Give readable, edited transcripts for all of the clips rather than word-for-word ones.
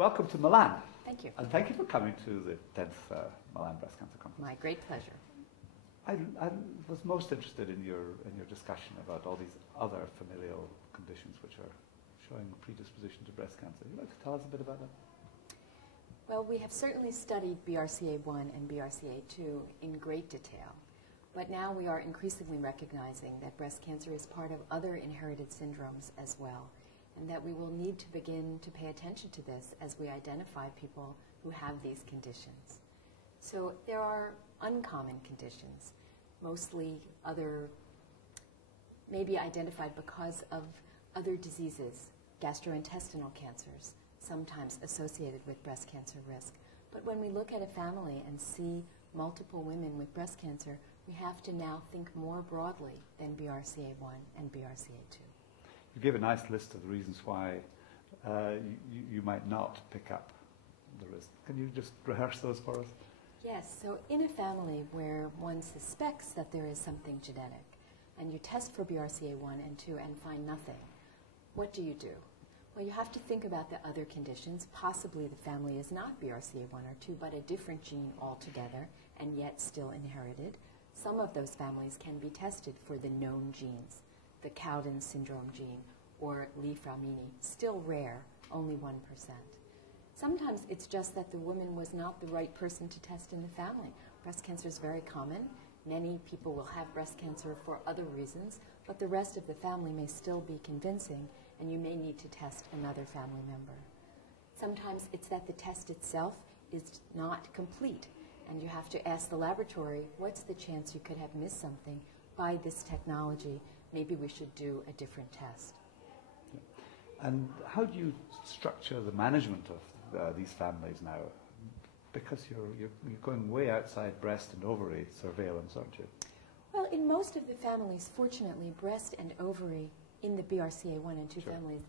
welcome to Milan. Thank you. And thank you for coming to the 10th Milan Breast Cancer Conference. My great pleasure. I was most interested in your discussion about all these other familial conditions which are showing predisposition to breast cancer. Would you like to tell us a bit about that? Well, we have certainly studied BRCA1 and BRCA2 in great detail, but now we are increasingly recognizing that breast cancer is part of other inherited syndromes as well, and that we will need to begin to pay attention to this as we identify people who have these conditions. So there are uncommon conditions, mostly maybe identified because of other diseases, gastrointestinal cancers, sometimes associated with breast cancer risk. But when we look at a family and see multiple women with breast cancer, we have to now think more broadly than BRCA1 and BRCA2. You gave a nice list of the reasons why you might not pick up the risk. Can you just rehearse those for us? Yes, so in a family where one suspects that there is something genetic, and you test for BRCA1 and 2 and find nothing, what do? Well, you have to think about the other conditions. Possibly the family is not BRCA1 or 2, but a different gene altogether, and yet still inherited. Some of those families can be tested for the known genes, the Cowden syndrome gene or Li-Fraumeni, still rare, only 1%. Sometimes it's just that the woman was not the right person to test in the family. Breast cancer is very common. Many people will have breast cancer for other reasons, but the rest of the family may still be convincing, and you may need to test another family member. Sometimes it's that the test itself is not complete, and you have to ask the laboratory, what's the chance you could have missed something by this technology? Maybe we should do a different test. And how do you structure the management of these families now? Because you're going way outside breast and ovary surveillance, aren't you? Well, in most of the families, fortunately, breast and ovary in the BRCA1 and 2 Sure. families,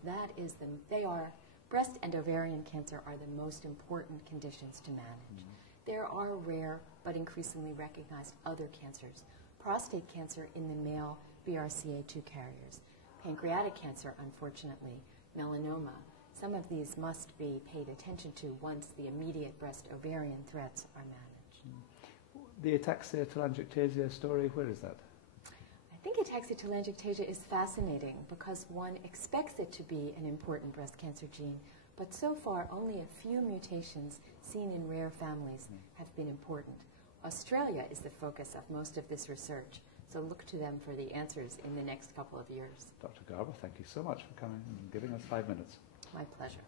breast and ovarian cancer are the most important conditions to manage. Mm-hmm. There are rare but increasingly recognized other cancers. Prostate cancer in the male BRCA2 carriers, pancreatic cancer, unfortunately, melanoma. Some of these must be paid attention to once the immediate breast-ovarian threats are managed. The ataxia-telangiectasia story, where is that? I think ataxia-telangiectasia is fascinating because one expects it to be an important breast cancer gene, but so far only a few mutations seen in rare families have been important. Australia is the focus of most of this research, so look to them for the answers in the next couple of years. Dr. Garber, thank you so much for coming and giving us 5 minutes. My pleasure.